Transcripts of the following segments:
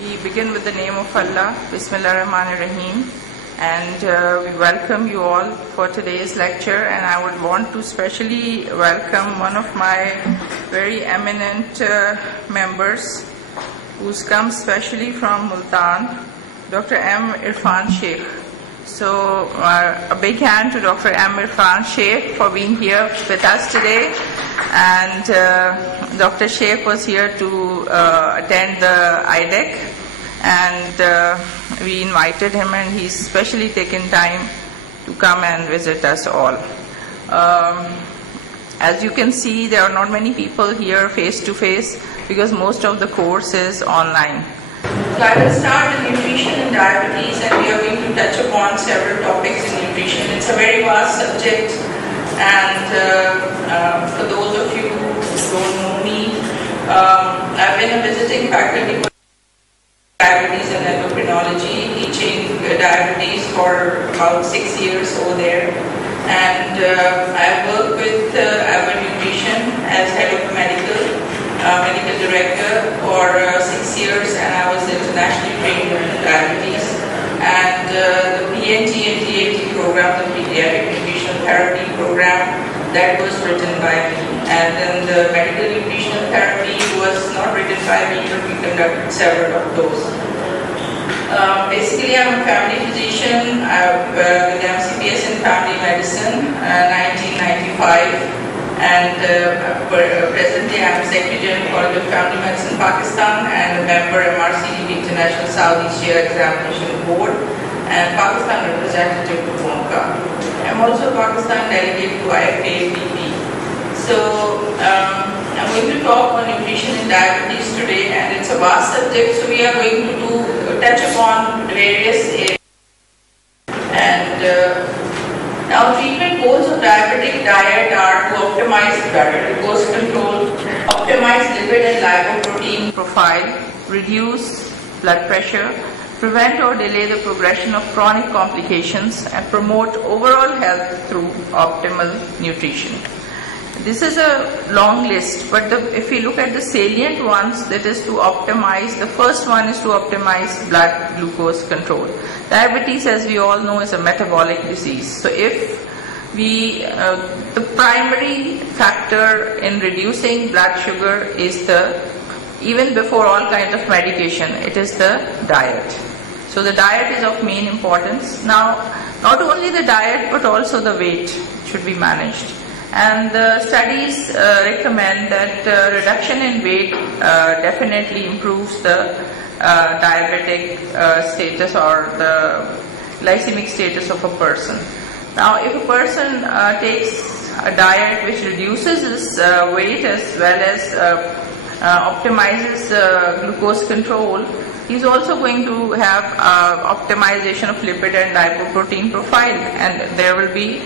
We begin with the name of Allah, Bismillahirrahmanirrahim, and we welcome you all for today's lecture. And I would want to specially welcome one of my very eminent members who's come specially from Multan, Dr. M. Irfan Sheikh. So a big hand to Dr. M. Irfan Sheikh for being here with us today. And Dr. Sheikh was here to attend the IDEC, and we invited him, and he's specially taken time to come and visit us all. As you can see, there are not many people here face to face because most of the course is online. So I will start with nutrition and diabetes, and we are going to touch upon several topics in nutrition. It's a very vast subject, and for those of you who don't know me, I've been a visiting faculty for diabetes and endocrinology, teaching diabetes for about 6 years over there. And I work with Avid Nutrition as head of medical director for 6 years, and I was internationally trained in diabetes. And the PNG and DAT program, the Pediatric Nutritional Therapy program, that was written by me. And then the medical nutritional therapy was not written by me, but we conducted several of those. Basically, I'm a family physician with MCPS in family medicine, 1995. And presently I'm Secretary General College of Family Medicine, Pakistan, and a member MRCDB International Southeast Asia Examination Board, and Pakistan representative to FONCA. I'm also a Pakistan delegate to IFABP. So I'm going to talk on nutrition and diabetes today, and it's a vast subject, so we are going to touch upon various areas. And now, treatment goals of diabetic diet are to optimize diabetic glucose control, optimize lipid and lipoprotein profile, reduce blood pressure, prevent or delay the progression of chronic complications, and promote overall health through optimal nutrition. This is a long list, but if we look at the salient ones, that is to optimize, the first one is to optimize blood glucose control. Diabetes, as we all know, is a metabolic disease. So if the primary factor in reducing blood sugar is even before all kinds of medication, it is the diet. So the diet is of main importance. Now, not only the diet, but also the weight should be managed. And the studies recommend that reduction in weight definitely improves the diabetic status or the glycemic status of a person. Now, if a person takes a diet which reduces his weight as well as optimizes glucose control, he's also going to have optimization of lipid and lipoprotein profile, and there will be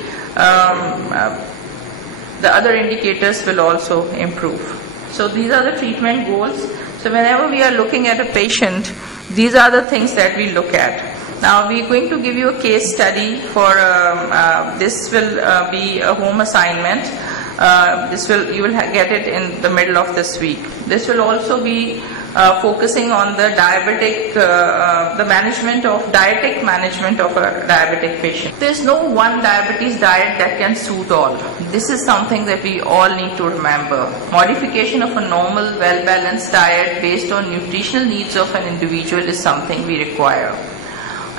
the other indicators will also improve. So these are the treatment goals. So whenever we are looking at a patient, these are the things that we look at. Now we are going to give you a case study for, this will be a home assignment. You will get it in the middle of this week. This will also be focusing on the diabetic, the management of dietetic management of a diabetic patient. There's no one diabetes diet that can suit all. This is something that we all need to remember. Modification of a normal, well-balanced diet based on nutritional needs of an individual is something we require.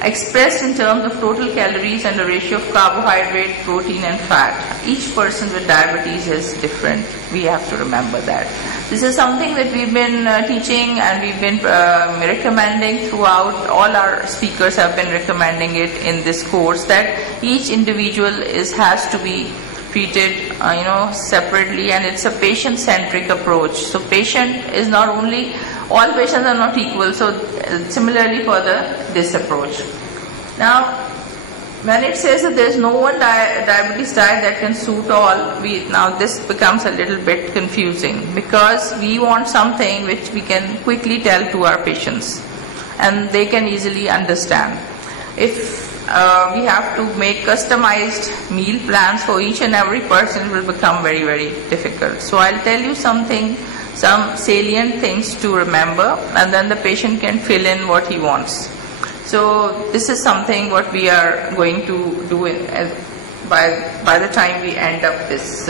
Expressed in terms of total calories and a ratio of carbohydrate, protein and fat. Each person with diabetes is different. We have to remember that. This is something that we've been teaching, and we've been recommending throughout. All our speakers have been recommending it in this course, that each individual has to be treated separately, and it's a patient-centric approach. So patient is not only, all patients are not equal, so similarly for this approach. Now, when it says that there is no one diabetes diet that can suit all, now this becomes a little bit confusing, because we want something which we can quickly tell to our patients and they can easily understand. If we have to make customized meal plans for each and every person, it will become very, very difficult. So I'll tell you something some salient things to remember, and then the patient can fill in what he wants. So this is something what we are going to do by the time we end up this.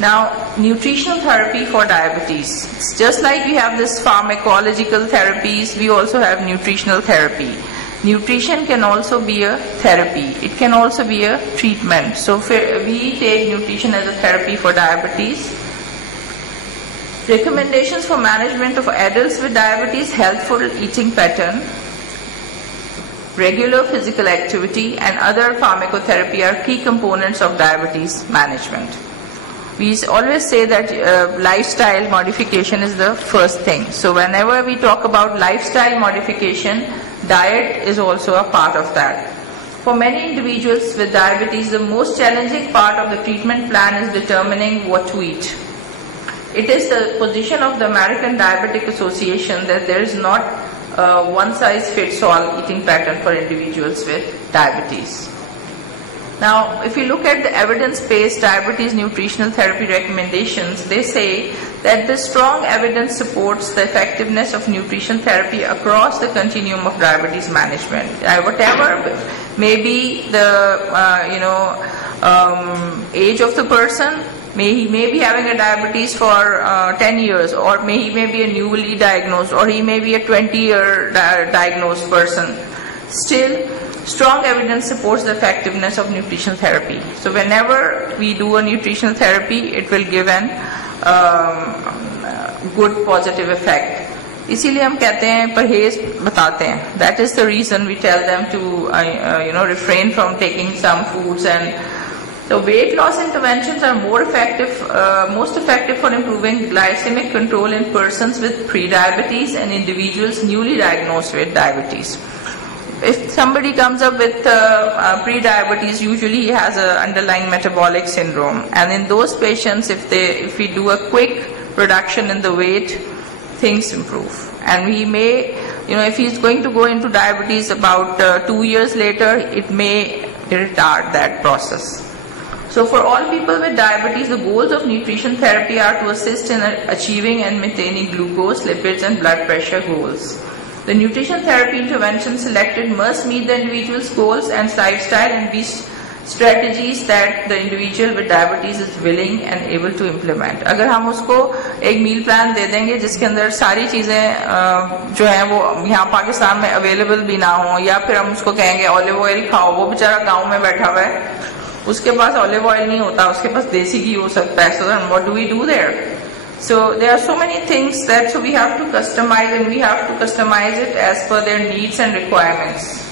Now, nutritional therapy for diabetes. It's just like we have this pharmacological therapies, we also have nutritional therapy. Nutrition can also be a therapy. It can also be a treatment. So we take nutrition as a therapy for diabetes. Recommendations for management of adults with diabetes: healthful eating pattern, regular physical activity, and other pharmacotherapy are key components of diabetes management. We always say that lifestyle modification is the first thing. So whenever we talk about lifestyle modification, diet is also a part of that. For many individuals with diabetes, the most challenging part of the treatment plan is determining what to eat. It is the position of the American Diabetic Association that there is not a one-size-fits-all eating pattern for individuals with diabetes. Now, if you look at the evidence-based diabetes nutritional therapy recommendations, they say that the strong evidence supports the effectiveness of nutrition therapy across the continuum of diabetes management. Whatever may be the age of the person, he may be having a diabetes for 10 years, or he may be a newly diagnosed, or he may be a 20-year diagnosed person. Still, strong evidence supports the effectiveness of nutritional therapy. So whenever we do a nutritional therapy, it will give an good positive effect. इसीलिए हम कहते हैं परहेज बताते हैं. That is the reason we tell them to refrain from taking some foods. And so weight loss interventions are most effective for improving glycemic control in persons with pre-diabetes and individuals newly diagnosed with diabetes. If somebody comes up with pre-diabetes, usually he has an underlying metabolic syndrome, and in those patients, if we do a quick reduction in the weight, things improve. And we may, if he's going to go into diabetes about 2 years later, it may retard that process. So for all people with diabetes, the goals of nutrition therapy are to assist in achieving and maintaining glucose, lipids, and blood pressure goals. The nutrition therapy intervention selected must meet the individual's goals and lifestyle and be strategies that the individual with diabetes is willing and able to implement. अगर हम उसको एक meal plan दे देंगे जिसके अंदर सारी चीजें जो हैं वो यहाँ पाकिस्तान में अवेलेबल भी ना हो, या फिर हम उसको कहेंगे ऑलिव ऑयल खाओ, वो बेचारा गांव में बैठा हुआ है, उसके पास ऑलिव ऑयल नहीं होता, उसके पास देसी घी हो सकता है. So then what do we do there? So there are so many things that we have to customize, and we have to customize it as per their needs and requirements.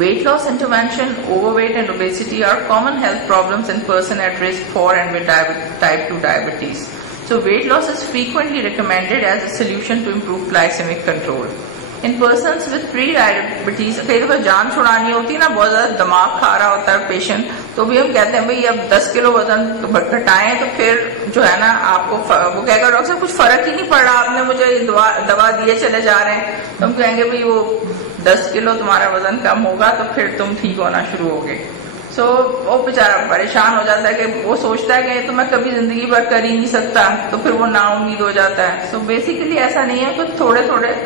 Weight loss intervention, overweight and obesity are common health problems in persons at risk for and with type 2 diabetes. So weight loss is frequently recommended as a solution to improve glycemic control. In persons with pre-diabetes, कई दफा जान छुड़ानी होती है ना, बहुत ज्यादा दिमाग खा रहा होता है पेशेंट, तो भी हम कहते हैं भाई अब 10 किलो वजन घटाएं, तो फिर जो है ना आपको वो कहेगा डॉक्टर साहब कुछ फर्क ही नहीं पड़ रहा, आपने मुझे दवा दिए चले जा रहे हैं, तो हम कहेंगे भाई वो 10 किलो तुम्हारा वजन कम होगा तो फिर तुम ठीक होना शुरू होगे. सो वो बेचारा परेशान हो जाता है कि वो सोचता है कि तो मैं कभी जिंदगी भर कर ही नहीं सकता, तो फिर वो नाउम्मीद हो जाता है. सो बेसिकली ऐसा नहीं है, कुछ थोड़े थोड़े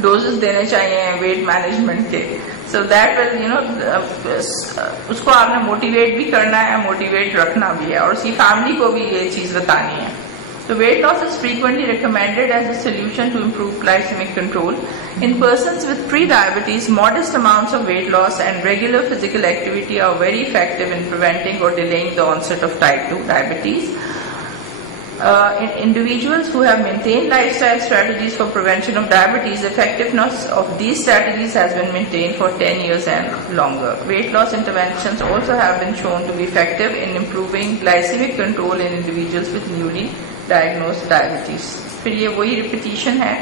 डोजेस देने चाहिए वेट मैनेजमेंट के. सो दैट विल उसको आपने मोटिवेट भी करना है, मोटिवेट रखना भी है, और उसकी फैमिली को भी ये चीज बतानी है. So weight loss is frequently recommended as a solution to improve glycemic control. In persons with pre-diabetes, modest amounts of weight loss and regular physical activity are very effective in preventing or delaying the onset of type 2 diabetes. In individuals who have maintained lifestyle strategies for prevention of diabetes, effectiveness of these strategies has been maintained for 10 years and longer. Weight loss interventions also have been shown to be effective in improving glycemic control in individuals with newly diagnosed diabetes. फिर ये वही रिपीटिशन है.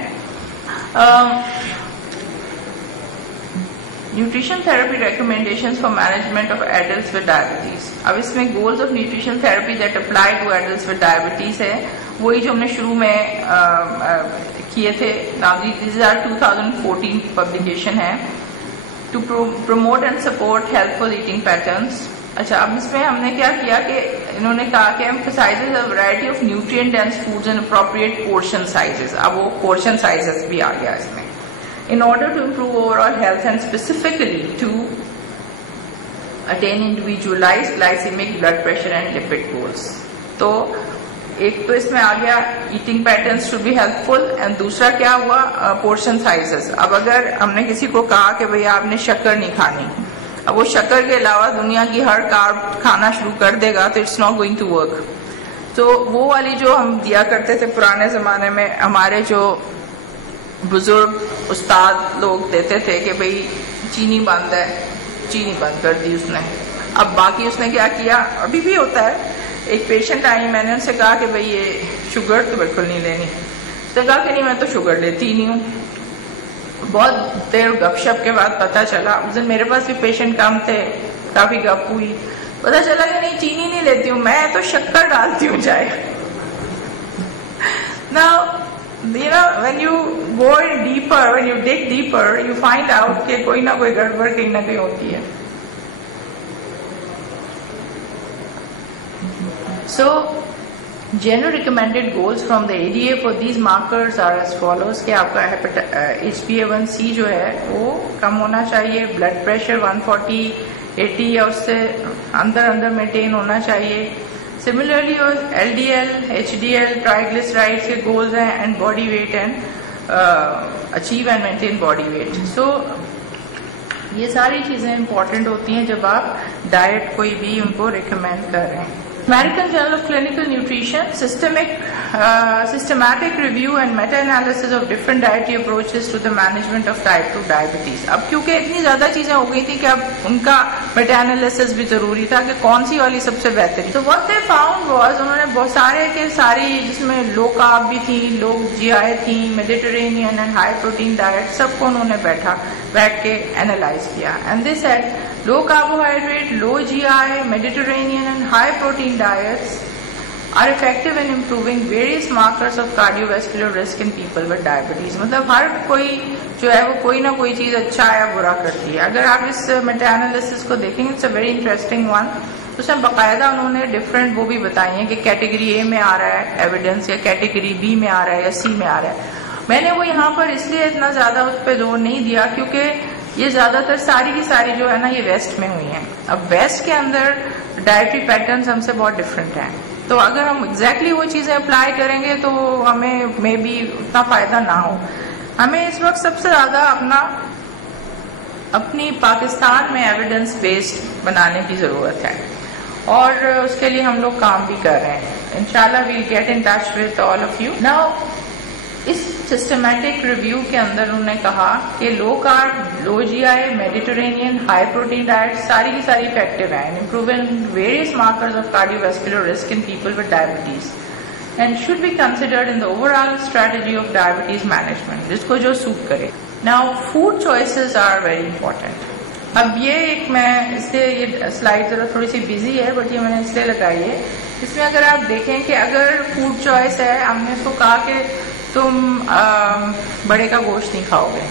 Nutrition therapy recommendations for management of adults with diabetes. अब इसमें goals of nutrition therapy that apply to adults with diabetes है, वही जो हमने शुरू में किए थे. Now these are 2014 publication है. To promote and support healthful eating patterns. अच्छा, अब इसमें हमने क्या किया कि इन्होंने कहा कि emphasizes a variety of nutrient dense foods and appropriate portion sizes. अब वो portion sizes भी आ गया इसमें. In order to improve overall health and specifically to attain individualized glycemic blood pressure and lipid goals. तो एक तो इसमें आ गया eating patterns should be helpful, and दूसरा क्या हुआ पोर्शन साइजेस. अब अगर हमने किसी को कहा कि भैया आपने शक्कर नहीं खानी, अब वो शक्कर के अलावा दुनिया की हर कार्ब खाना शुरू कर देगा तो it's not going to work. तो वो वाली जो हम दिया करते थे पुराने जमाने में, हमारे जो बुजुर्ग उस्ताद लोग देते थे कि भाई चीनी बंद है, चीनी बंद कर दी उसने. अब बाकी उसने क्या किया, अभी भी होता है. एक पेशेंट आई, मैंने उनसे कहा कि भाई ये शुगर तो बिल्कुल नहीं लेनी. उसने कहा कि नहीं मैं तो शुगर लेती ही नहीं हूँ. बहुत देर गपशप के बाद पता चला, उस दिन मेरे पास भी पेशेंट कम थे, काफी गप हुई, पता चला कि नहीं चीनी नहीं लेती हूँ, मैं तो शक्कर डालती हूँ चाय. Now you know when you go in deeper, when you dig deeper, you find out कि कोई ना कोई गड़बड़ कहीं ना कहीं होती है. So, general recommended goals from the ADA for these markers are as follows कि आपका HbA1c जो है वो कम होना चाहिए, ब्लड प्रेशर 140/80 या उससे अंदर मेंटेन होना चाहिए. सिमिलरली LDL, HDL, ट्राइग्लिसराइड्स के गोल्स हैं, and body weight and achieve and maintain body weight. So ये सारी चीजें इंपॉर्टेंट होती हैं जब आप डाइट कोई भी उनको रिकमेंड कर रहे हैं. American Journal of Clinical Nutrition, systematic review and meta-analysis of different dietary approaches to the management of type 2 diabetes. अब क्योंकि इतनी ज्यादा चीजें हो गई थी कि अब उनका meta-analysis भी जरूरी था कि कौन सी वाली सबसे बेहतरीन. So what they found was, उन्होंने बहुत सारे के सारी जिसमें लो कार्ब भी थी, लो GI थी, Mediterranean and high protein diet, सबको उन्होंने बैठ के एनालाइज किया. And they said low carbohydrate, low GI, Mediterranean and high protein diets are effective in improving various markers of cardiovascular risk in people with diabetes. मतलब हर कोई जो है वो कोई ना कोई चीज अच्छा या बुरा करती है. अगर आप इस मेटा एनालिसिस को देखेंगे, it's a very interesting one. उसमें बाकायदा उन्होंने डिफरेंट वो भी बताई है कि कैटेगरी ए में आ रहा है एविडेंस, या कैटेगरी बी में आ रहा है, या सी में आ रहा है. मैंने वो यहाँ पर इसलिए इतना ज्यादा उस पर जोर नहीं दिया क्योंकि ये ज्यादातर सारी की सारी जो है ना ये वेस्ट में हुई हैं. अब वेस्ट के अंदर डाइटरी पैटर्न्स हमसे बहुत डिफरेंट हैं, तो अगर हम एग्जैक्टली वो चीजें अप्लाई करेंगे तो हमें मे बी उतना फायदा ना हो. हमें इस वक्त सबसे ज्यादा अपनी पाकिस्तान में एविडेंस बेस्ड बनाने की जरूरत है, और उसके लिए हम लोग काम भी कर रहे हैं. इंशाल्लाह we will get in touch with all of you. Now इस सिस्टमैटिक रिव्यू के अंदर उन्होंने कहा कि low carb, low GI, Mediterranean, high protein diet सारी की सारी इफेक्टिव है in improving various markers of cardiovascular risk in people with diabetes and should be considered in the overall strategy of diabetes management, जिसको जो suit करे. Now food choices are very important. अब ये एक मैं इसलिए ये स्लाइड जरा थोड़ी सी बिजी है, बट ये मैंने इसलिए लगाई है. इसमें अगर आप देखें कि अगर फूड चॉइस है, हमने इसको कहा कि तुम बड़े का गोश्त नहीं खाओगे,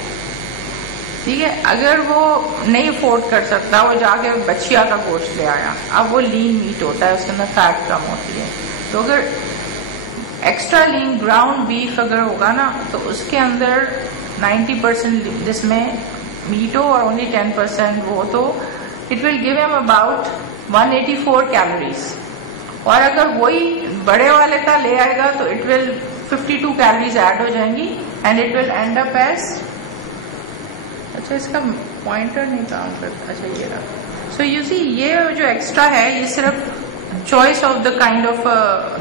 ठीक है. अगर वो नहीं अफोर्ड कर सकता, वो जाके बछिया का गोश्त ले आया. अब वो लीन मीट होता है, उसके अंदर फैट कम होती है. तो अगर एक्स्ट्रा लीन ग्राउंड बीफ अगर होगा ना, तो उसके अंदर 90% जिसमें मीट हो और ओनली 10% वो, तो it will give him about 184 कैलोरीज. और अगर वही बड़े वाले का ले आएगा तो इट विल 52 कैलोरीज ऐड हो जाएंगी, and it will end up as, अच्छा इसका पॉइंटर नहीं काम करता, अच्छा ये रहा. सो यू सी ये जो एक्स्ट्रा है ये सिर्फ choice of the kind of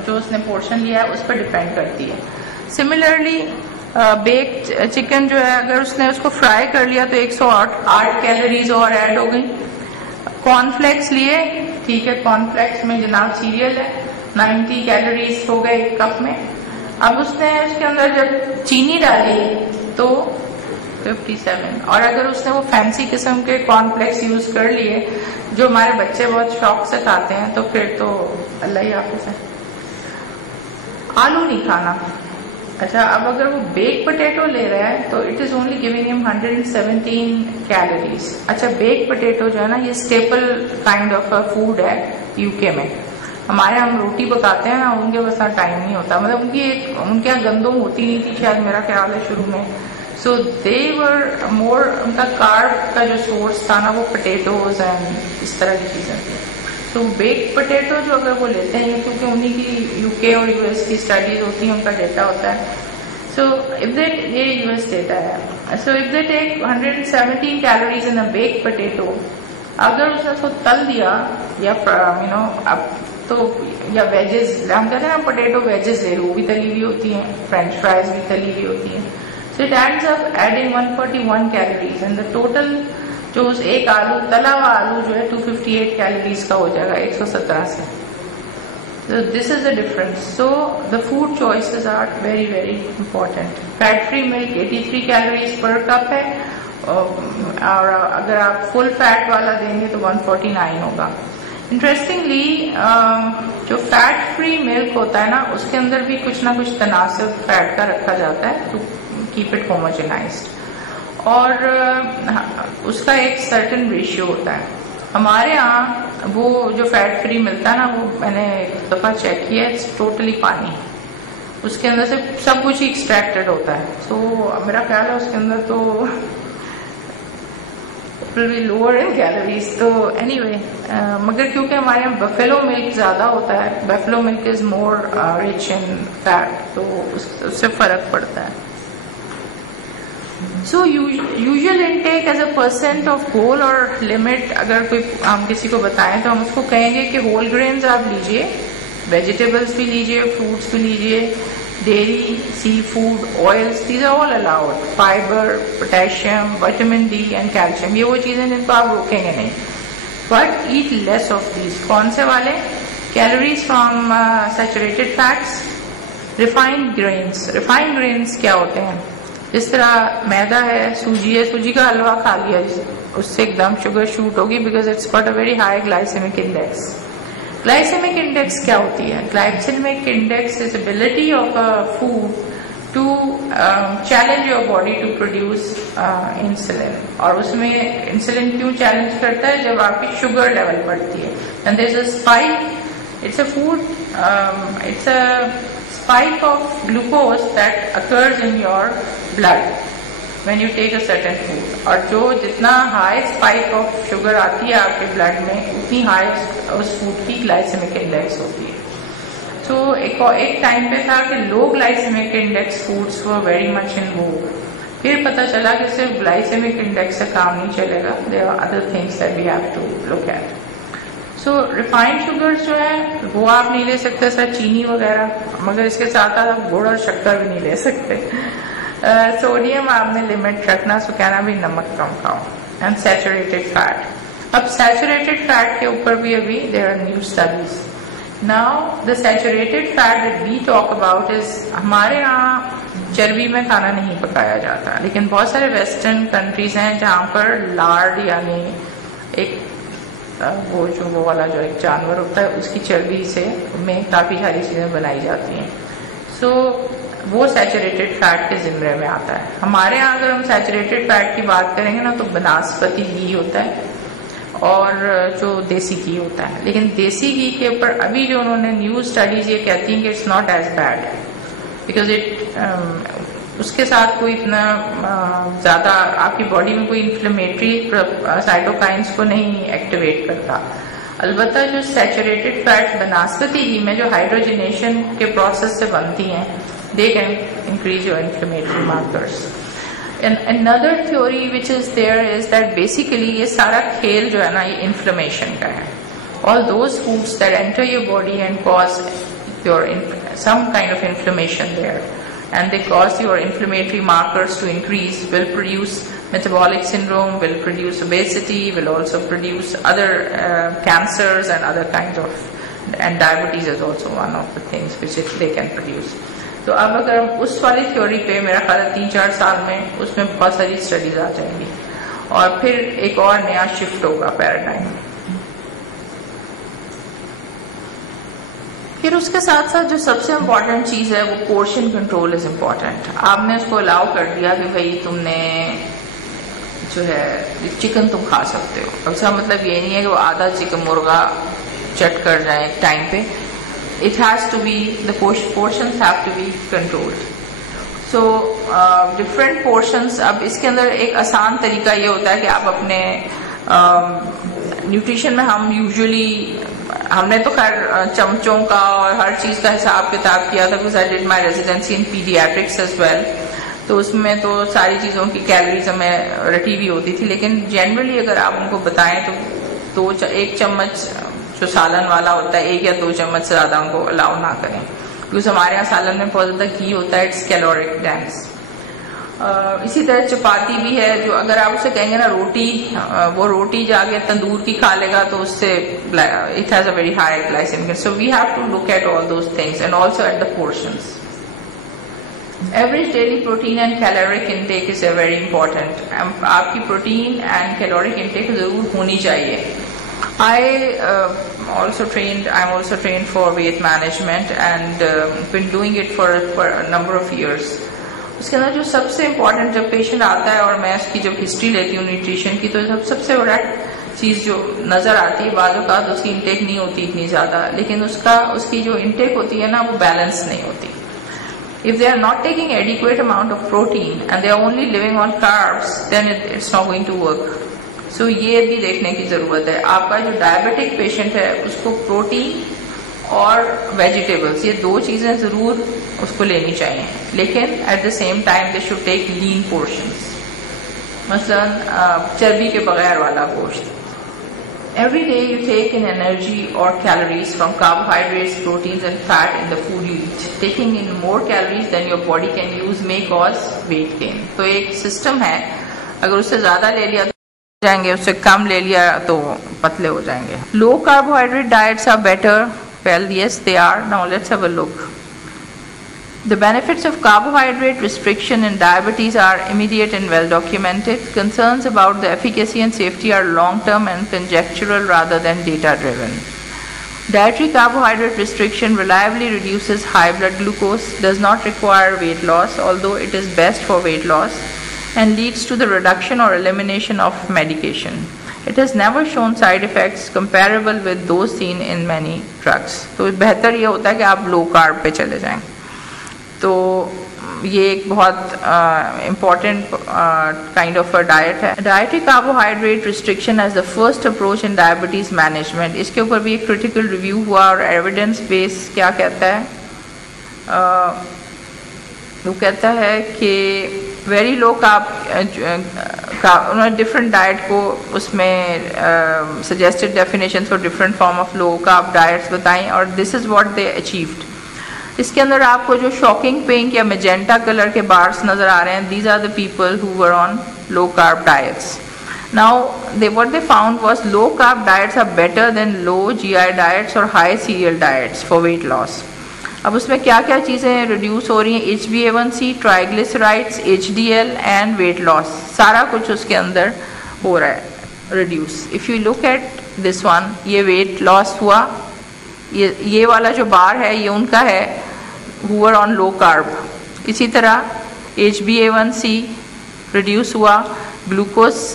जो उसने पोर्शन लिया है उस पर डिपेंड करती है. सिमिलरली बेक्ड चिकन जो है, अगर उसने उसको फ्राई कर लिया तो 108 कैलोरीज और ऐड हो गई. कॉर्नफ्लेक्स लिए, ठीक है, कॉर्नफ्लेक्स में जनाब सीरियल है, 90 कैलोरीज हो गए एक कप में. अब उसने उसके अंदर जब चीनी डाली तो 57, और अगर उसने वो फैंसी किस्म के कॉर्नफ्लेक्स यूज कर लिए जो हमारे बच्चे बहुत शौक से खाते हैं, तो फिर तो अल्लाह ही हाफिज है. आलू नहीं खाना. अच्छा, अब अगर वो बेक पोटैटो ले रहा है तो it is only giving him 117 कैलोरीज. अच्छा, बेक पोटैटो जो है ना ये स्टेपल काइंड ऑफ फूड है यूके में, हमारे हम रोटी पकाते हैं ना, उनके पास टाइम नहीं होता, मतलब उनके यहाँ गंदम होती नहीं थी शायद, मेरा ख्याल है शुरू में। सो दे वर मोर, उनका कार्ब का जो सोर्स था ना वो पोटैटोज एंड इस तरह की चीजें थी। तो बेक्ड पोटैटो जो अगर वो लेते हैं, क्योंकि उन्हीं की यूके और यूएस की स्टडीज होती हैं, उनका डेटा होता है। सो इफ दे, ये यूएस डेटा है, so if they take 117 calories in a baked potato, अगर उसको तल दिया या अब तो, या वेजेस, हम कहते हैं ना पोटैटो वेजेस ले लो, वो भी तली हुई होती हैं, फ्रेंच फ्राइज भी तली हुई होती हैं। So it adds up adding 141 calories and the total जो उस एक आलू, तला हुआ आलू जो है 258 कैलोरीज का हो जाएगा 117 से। So this is the difference. So the food choices are very very important. Fat free milk 83 कैलोरीज पर कप है, और अगर आप फुल फैट वाला देंगे तो 149 होगा। इंटरेस्टिंगली जो फैट फ्री मिल्क होता है ना, उसके अंदर भी कुछ ना कुछ तनासब फैट का रखा जाता है टू कीप इट होमोजेनाइज्ड, और उसका एक सर्टेन रेशियो होता है। हमारे यहाँ वो जो फैट फ्री मिलता है ना, वो मैंने एक दफा चेक किया, इट्स टोटली पानी, उसके अंदर से सब कुछ एक्सट्रैक्टेड होता है। सो मेरा ख्याल है उसके अंदर तो will be lower in calories. तो एनीवे, मगर क्योंकि हमारे यहाँ बफेलो मिल्क ज्यादा होता है, buffalo milk is more rich in fat, तो उससे फर्क पड़ता है। So usual intake as a percent of whole और लिमिट, अगर कोई हम किसी को बताएं तो हम उसको कहेंगे कि होल ग्रेन्स आप लीजिए, वेजिटेबल्स भी लीजिए, फ्रूट्स भी लीजिए, dairy, seafood, oils, these are all allowed, fibre, potassium, vitamin D and calcium, ये वो चीजें जिनको आप रोकेंगे नहीं, but eat less of these. कौन से वाले? Calories from saturated fats, refined grains. Refined grains क्या होते हैं? जिस तरह मैदा है, सूजी है, सूजी का हलवा खा लिया, उससे एकदम शुगर शूट होगी, because it's got a very high glycemic index. Glycemic index क्या होती है? Glycemic index is ability of a food to challenge your body to produce insulin, और उसमें इंसुलिन क्यों चैलेंज करता है? जब आपकी शुगर लेवल बढ़ती है, and there is a spike, it's a food, it's a spike of glucose that occurs in your blood when you take a certain food, और जो जितना हाई स्पाइक ऑफ शुगर आती है आपके ब्लड में, उतनी हाई उस फूड की ग्लाइसेमिक इंडेक्स होती है। तो एक टाइम पे था कि low glycemic index foods were very much in vogue, फिर पता चला कि सिर्फ ग्लाइसेमिक इंडेक्स से काम नहीं चलेगा, there are other things that we have to look at. So refined sugars जो है वो आप नहीं ले सकते सर, चीनी वगैरह, मगर इसके साथ साथ आप गुड़ और शक्कर भी नहीं ले सकते। सोडियम आपने लिमिट रखना, सो कहना भी नमक कम खाओ, एंड सैचुरेटेड फैट। अब सैचुरेटेड फैट के ऊपर भी अभी there are new studies. Now the saturated fat that we talk about is, हमारे यहाँ चर्बी में खाना नहीं पकाया जाता, लेकिन बहुत सारे वेस्टर्न कंट्रीज हैं जहाँ पर लार्ड यानी एक वो वाला जो एक जानवर होता है उसकी चर्बी से में काफी सारी चीजें बनाई जाती हैं। सो वो सैचुरेटेड फैट के जिम्मे में आता है। हमारे यहाँ अगर हम सैचुरेटेड फैट की बात करेंगे ना, तो बनास्पति घी होता है और जो देसी घी होता है, लेकिन देसी घी के ऊपर अभी जो उन्होंने न्यू स्टडीज ये कहती हैं कि it's not as bad, because it उसके साथ कोई इतना ज्यादा आपकी बॉडी में कोई इन्फ्लेमेटरी साइटोकाइंस को नहीं एक्टिवेट करता। अलबत्ता जो सैचुरेटेड फैट बनास्पति घी में जो हाइड्रोजनेशन के प्रोसेस से बनती हैं, they can increase your inflammatory markers. Another theory which is there is that basically ये सारा खेल जो है ना, ये इन्फ्लेमेशन का है। All those foods that enter your body and cause your some kind of inflammation there, and they cause your inflammatory markers to increase, will produce metabolic syndrome, will produce obesity, will also produce other cancers and other kinds of, and diabetes is also one of the things which they can produce. तो अब अगर हम उस वाली थ्योरी पे, मेरा ख्याल है 3-4 साल में उसमें बहुत सारी स्टडीज आ जाएंगी और फिर एक और नया शिफ्ट होगा पैराडाइम। फिर उसके साथ साथ जो सबसे इम्पोर्टेंट चीज है वो पोर्शन कंट्रोल इज इम्पोर्टेंट। आपने उसको अलाउ कर दिया कि भाई तुमने जो है चिकन तुम खा सकते हो, उसका मतलब ये नहीं है कि वो आधा चिकन मुर्गा चट कर जाएं एक टाइम पे. It has to be, the portions have to be controlled. So different portions. अब इसके अंदर एक आसान तरीका ये होता है कि आप अपने न्यूट्रिशन में हम यूजुअली हमने तो खैर चमचों का और हर चीज का हिसाब किताब किया था, because I did my residency in paediatrics as well. तो उसमें तो सारी चीजों की कैलोरीज हमें रटी हुई होती थी, लेकिन जनरली अगर आप उनको बताएं तो एक चम्मच जो सालन वाला होता है 1 या 2 चम्मच से ज्यादा उनको अलाउ ना करें, बिकॉज हमारे यहाँ सालन में बहुत ज्यादा घी होता है, इट्स कैलोरिक डेंस. इसी तरह चपाती भी है, जो अगर आप उसे कहेंगे ना रोटी, वो रोटी जाके तंदूर की खा लेगा तो उससे it has a very high glycemic. So we have to look at all those things and also at the portions. Average daily protein and caloric intake is very important. आपकी प्रोटीन एंड कैलोरिक इंटेक जरूर होनी चाहिए. I'm also trained for weight management and been doing it for a number of years. उसके अंदर जो सबसे इम्पोर्टेंट, जब पेशेंट आता है और मैं उसकी जब हिस्ट्री लेती हूँ न्यूट्रिशन की, तो सबसे बड़ा चीज जो नजर आती है, बाद औक़ात उसकी इंटेक नहीं होती इतनी ज्यादा, लेकिन उसकी जो इंटेक होती है ना वो बैलेंस नहीं होती. If they are not taking adequate amount of protein and they are only living on carbs, then it's not going to work. So ये भी देखने की जरूरत है. आपका जो डायबिटिक पेशेंट है उसको प्रोटीन और वेजिटेबल्स, ये 2 चीजें जरूर उसको लेनी चाहिए, लेकिन at the same time they should take lean portions, मसलन चर्बी के बगैर वाला गोश्त. Every day you take in energy or calories from carbohydrates, proteins and fat in the food you eat. Taking in more calories than your body can use may cause weight gain. तो एक सिस्टम है, अगर उससे ज्यादा ले लिया तो जाएंगे, उससे कम ले लिया तो पतले हो जाएंगे. Low carbohydrate diets are better. Well, yes, they are. Now let's have a look. The benefits of carbohydrate restriction in diabetes are immediate and well documented. Concerns about the efficacy and safety are long-term and conjectural rather than data-driven. Dietary carbohydrate restriction reliably reduces high blood glucose, does not require weight loss, although it is best for weight loss, and leads to the reduction or elimination of medication. It has never shown side effects comparable with those seen in many drugs. तो बेहतर ये होता है कि आप low carb पे चले जाएं. तो ये एक बहुत important kind of a diet है. Dietary carbohydrate restriction as the first approach in diabetes management. इसके ऊपर भी एक critical review हुआ और evidence base क्या कहता है? वो कहता है कि वेरी लो उन्होंने डिफरेंट डाइट को उसमें suggested definition for different form of low carb diets बताएं और this is what they achieved. इसके अंदर आपको जो शॉकिंग पिंक या मेजेंटा कलर के बार्स नजर आ रहे हैं, these are the people who were on low carb diets. Now what they found was low carb diets are better than low GI diets और high cereal diets for weight loss. अब उसमें क्या क्या चीज़ें रिड्यूस हो रही हैं? HbA1c, triglycerides, HDL and weight loss, सारा कुछ उसके अंदर हो रहा है reduce. If you look at this one, ये वेट लॉस हुआ, ये वाला जो बार है ये उनका है who are on low carb. इसी तरह HbA1c रिड्यूस हुआ, ग्लूकोज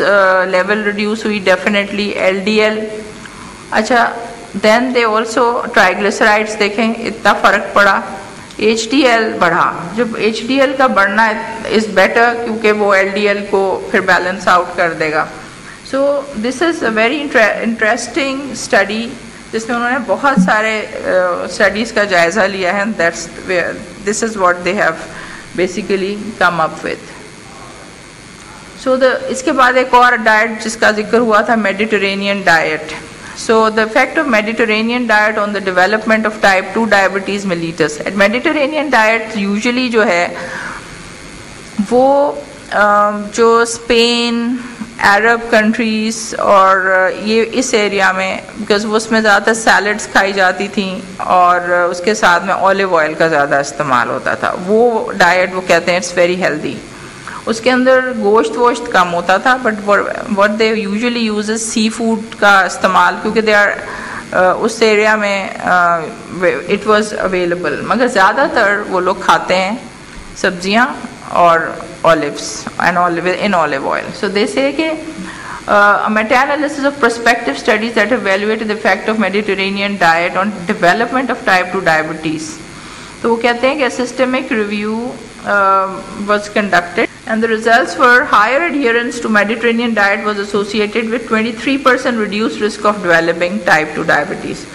लेवल रिड्यूस हुई डेफिनेटली, LDL. अच्छा, देन दे ऑल्सो ट्राइग्लिसराइड्स देखें इतना फर्क पड़ा, HDL बढ़ा. जब HDL का बढ़ना इज बेटर क्योंकि वो LDL को फिर बैलेंस आउट कर देगा. So this is a very interesting study जिसमें उन्होंने बहुत सारे स्टडीज का जायजा लिया है. This is what they have basically come up with. सो इसके बाद एक और डाइट जिसका जिक्र हुआ था, Mediterranean diet. So the effect of Mediterranean diet on the development of type 2 diabetes mellitus. At Mediterranean diet usually जो है वो जो स्पेन, अरब कंट्रीज और ये इस एरिया में, बिकॉज वो उसमें ज़्यादातर सैलड्स खाई जाती थी और उसके साथ में ऑलिव ऑयल का ज़्यादा इस्तेमाल होता था, वो डाइट वो कहते हैं इट्स वेरी हेल्दी. उसके अंदर गोश्त वोश्त कम होता था, but what they usually use is sea food का इस्तेमाल, क्योंकि दे आर उस एरिया में इट वाज अवेलेबल. मगर ज़्यादातर वो लोग खाते हैं सब्जियां और olives and in olive oil. So they say कि a meta-analysis of prospective studies that evaluated the effect of Mediterranean diet on development of type 2 diabetes. तो वो कहते हैं कि a systemic review was conducted and the results were higher adherence to Mediterranean diet was associated with 23% reduced risk of developing type 2 diabetes.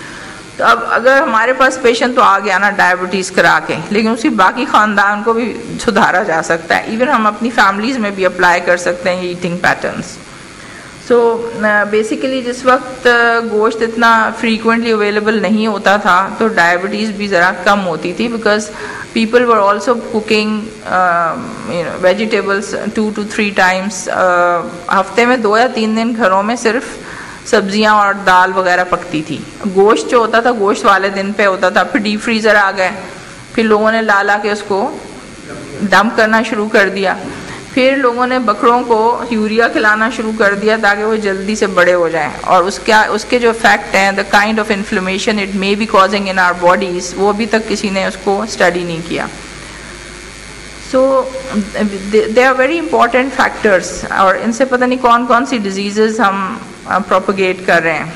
तो अब अगर हमारे पास पेशेंट तो आ गया ना डायबिटीज़ करा के, लेकिन उसकी बाकी ख़ानदान को भी सुधारा जा सकता है. इवन हम अपनी फैमिलीज़ में भी अप्लाई कर सकते हैं ईटिंग पैटर्न्स. सो बेसिकली जिस वक्त गोश्त इतना फ्रीक्वेंटली अवेलेबल नहीं होता था तो डायबिटीज़ भी ज़रा कम होती थी, because people were also cooking vegetables 2 to 3 times. हफ्ते में 2 या 3 दिन घरों में सिर्फ सब्जियां और दाल वगैरह पकती थी. गोश्त जो होता था गोश्त वाले दिन पे होता था. फिर डीप फ्रीज़र आ गए, फिर लोगों ने ला के उसको डंप करना शुरू कर दिया. फिर लोगों ने बकरों को यूरिया खिलाना शुरू कर दिया ताकि वो जल्दी से बड़े हो जाएं, और उसके जो इफेक्ट हैं, the kind of inflammation it may be causing in our bodies, वो अभी तक किसी ने उसको स्टडी नहीं किया. So they are very important factors, और इनसे पता नहीं कौन कौन सी डिजीज़ेज हम प्रोपोगेट कर रहे हैं.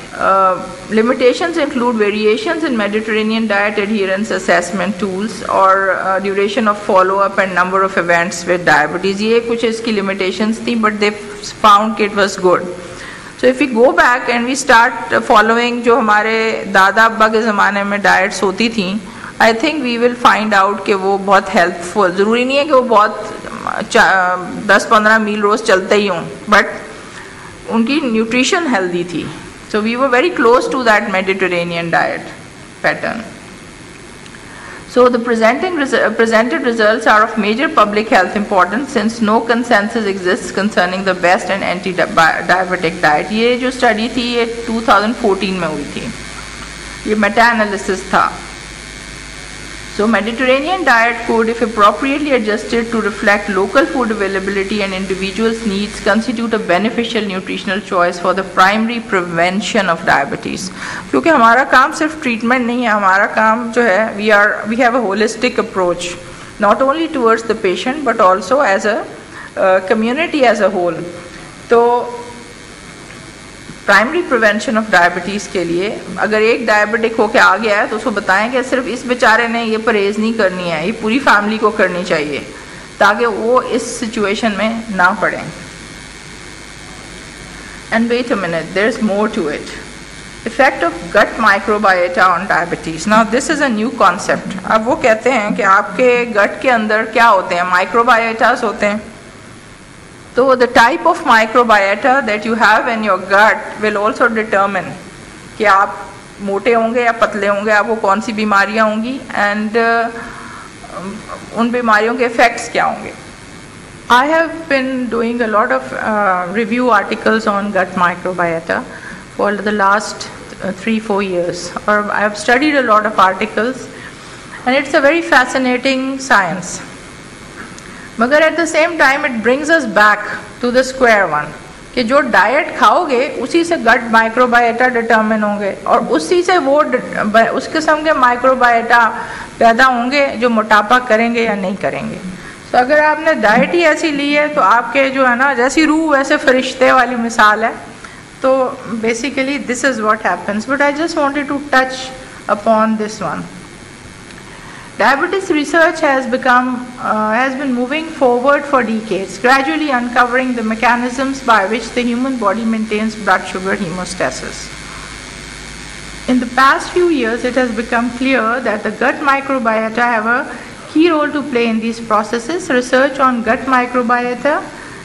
Limitations include variations in Mediterranean diet adherence assessment tools और duration of follow up and number of events with diabetes. ये कुछ इसकी लिमिटेशंस थी, बट दे फाउंड कि it was good. So if we go back and we start following जो हमारे दादा अब्बा के ज़माने में डाइट्स होती थी, I think we will find out कि वो बहुत हेल्पफुल. ज़रूरी नहीं है कि वो बहुत 10-15 मील रोज़ चलते ही हों, बट उनकी न्यूट्रिशन हेल्दी थी. So we were very close to that Mediterranean diet pattern. So the presented results are of major public health importance since no consensus exists concerning the best and anti-diabetic diet. ये जो स्टडी थी ये 2014 में हुई थी, ये Meta analysis था. So Mediterranean diet could, if appropriately adjusted to reflect local food availability and individuals' needs, constitute a beneficial nutritional choice for the primary prevention of diabetes. क्योंकि हमारा काम सिर्फ ट्रीटमेंट नहीं है, हमारा काम जो है we have a holistic approach, not only towards the patient but also as a community as a whole. तो प्राइमरी प्रिवेंशन ऑफ डायबिटीज़ के लिए अगर एक डायबिटिक होके आ गया है तो उसको बताएं कि सिर्फ इस बेचारे ने ये परहेज़ नहीं करनी है, ये पूरी फैमिली को करनी चाहिए ताकि वो इस सिचुएशन में ना पड़े. And wait a minute, there is more to it. Effect of gut microbiota on diabetes. Now this is a new concept. अब वो कहते हैं कि आपके गट के अंदर क्या होते हैं, माइक्रोबायोटास होते हैं. So the type of microbiota that you have in your gut will also determine कि आप मोटे होंगे या पतले होंगे, आपको कौन सी बीमारियां होंगी, एंड उन बीमारियों के इफेक्ट्स क्या होंगे. I have been doing a lot of review articles on gut microbiota for the last 3-4 years, or I have studied a lot of articles and it's a very fascinating science. मगर at the same time it brings us back to the square one कि जो डाइट खाओगे उसी से gut microbiota determine होंगे, और उसी से वो उस किस्म के माइक्रोबायोटा पैदा होंगे जो मोटापा करेंगे या नहीं करेंगे. तो अगर आपने डाइट ही ऐसी ली है तो आपके जो है ना, जैसी रूह वैसे फरिश्ते वाली मिसाल है. तो basically this is what happens, but I just wanted to touch upon this one. Diabetes research has been moving forward for decades, gradually uncovering the mechanisms by which the human body maintains blood sugar homeostasis. In the past few years, it has become clear that the gut microbiota have a key role to play in these processes. Research on gut microbiota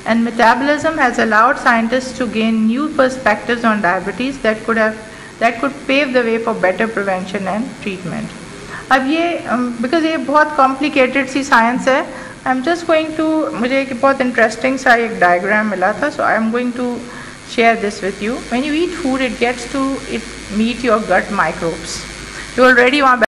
and metabolism has allowed scientists to gain new perspectives on diabetes that could pave the way for better prevention and treatment. अब ये बिकॉज ये बहुत कॉम्प्लिकेटेड सी science है, I am just going to, मुझे एक बहुत interesting सा एक डायग्राम मिला था, so I am going to share this with you. When you eat food it gets to it meet your gut microbes जो ऑलरेडी वहाँ